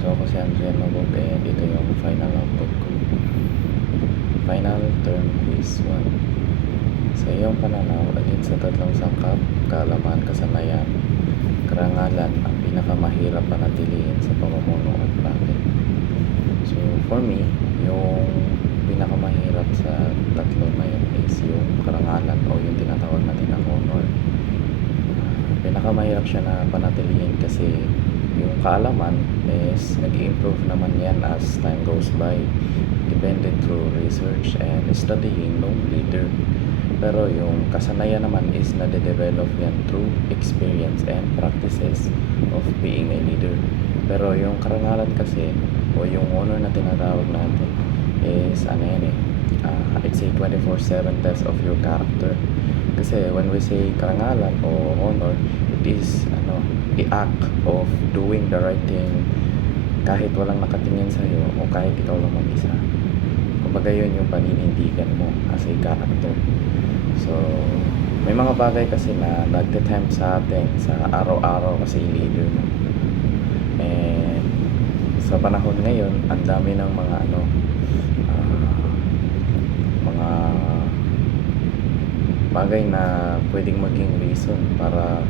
So ako si Andrea Mabog and ito yung final output ko. Final term quiz 1. Sa iyong pananaw, alin sa tatlong sangkap, kaalaman, kasanayan, karangalan ang pinakamahirap panatilihin sa pamumuno at bakit? So for me, yung pinakamahirap sa tatlo na yun is yung karangalan o yung tinatawag natin na honor. Pinakamahirap siya na panatilihin kasi yung kaalaman is nag-i-improve naman yan as time goes by, depended through research and studying ng leader. Pero yung kasanayan naman is nade-develop yan through experience and practices of being a leader. Pero yung karangalan kasi o yung honor na tinatawag natin is it's a 24/7 test of your character. Kasi when we say karangalan o honor, it is the act of doing the right thing kahit walang nakatingin sa iyo o kahit ikaw lang mag-isa. Kumbaga yun yung paninindigan mo as a character. So, may mga bagay kasi na nagte-tempt sa atin sa araw-araw kasi leader mo. And sa panahon ngayon, ang dami ng mga mga bagay na pwedeng maging reason para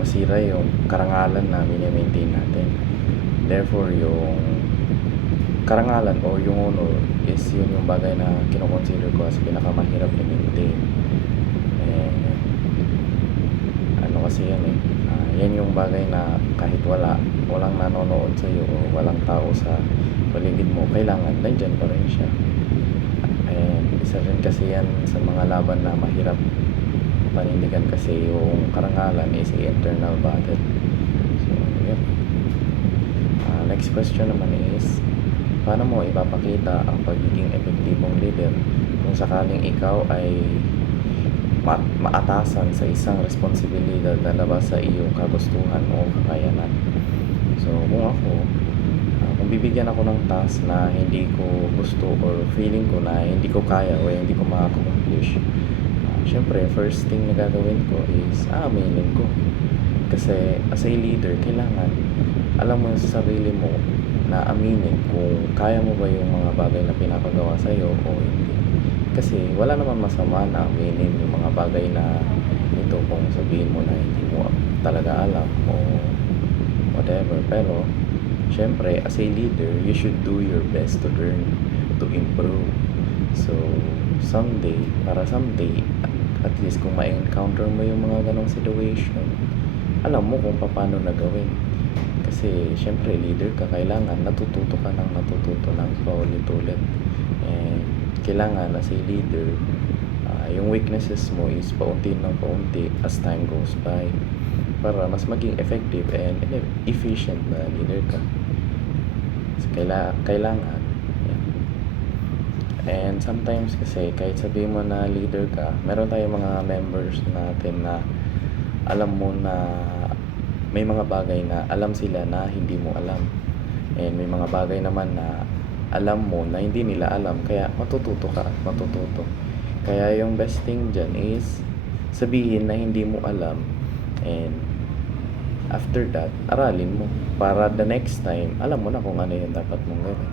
masira yung karangalan na mini-maintain natin. Therefore, yung karangalan o yung honor is yun yung bagay na kinoconsider ko as pinakamahirap na maintain. And kasi yan yan yung bagay na kahit walang nanonood sa iyo o walang tao sa paligid mo, kailangan nandyan pa rin siya. And isa rin kasi yan sa mga laban na mahirap panindigan kasi yung karangalan is a internal battle. So yun. Next question naman is, paano mo ipapakita ang pagiging epektibong leader kung sakaling ikaw ay maatasan sa isang responsibilidad na labas sa iyong kagustuhan o kakayanan? So kung bibigyan ako ng task na hindi ko gusto or feeling ko na hindi ko kaya o hindi ko ma-accomplish, syempre first thing na gagawin ko is aaminin ko. Kasi as a leader, kailangan alam mo sa sarili mo na aminin kung kaya mo ba yung mga bagay na pinapagawa sa iyo o hindi. Kasi wala naman masama na aminin yung mga bagay na ito kung sabihin mo na hindi mo talaga alam o whatever. Pero syempre as a leader, you should do your best to learn, to improve. So someday at least kung ma-encounter mo yung mga ganong situation, alam mo kung paano na gawin. Kasi syempre leader ka, kailangan natututo ka ng paulit-ulit. And kailangan as a leader, yung weaknesses mo is paunti as time goes by para mas maging effective and efficient na leader ka. So, kailangan yan. And sometimes kasi kahit sabihin mo na leader ka, meron tayong mga members natin na alam mo na may mga bagay na alam sila na hindi mo alam. And may mga bagay naman na alam mo na hindi nila alam, kaya matututo ka at matututo. Kaya yung best thing dyan is sabihin na hindi mo alam, and after that, aralin mo para the next time, alam mo na kung ano yung dapat mong gawin.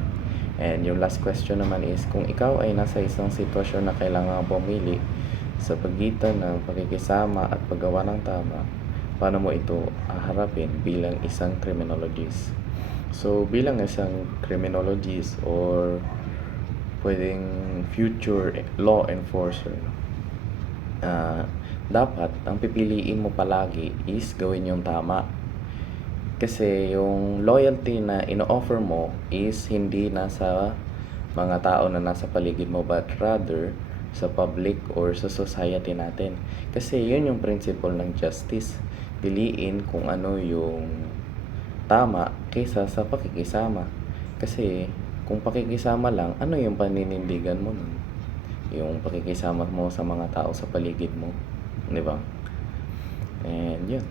And yung last question naman is, kung ikaw ay nasa isang sitwasyon na kailangan pumili sa pagitan ng pakikisama at paggawa ng tama, paano mo ito haharapin bilang isang criminologist? So bilang isang criminologist or pwedeng future law enforcer, dapat ang pipiliin mo palagi is gawin yung tama. Kasi yung loyalty na ino-offer mo is hindi nasa mga tao na nasa paligid mo, but rather sa public or sa society natin. Kasi yun yung principle ng justice. Piliin kung ano yung tama kaysa sa pakikisama. Kasi kung pakikisama lang, ano yung paninindigan mo nun? Yung pakikisama mo sa mga tao sa paligid mo, di ba? And yun.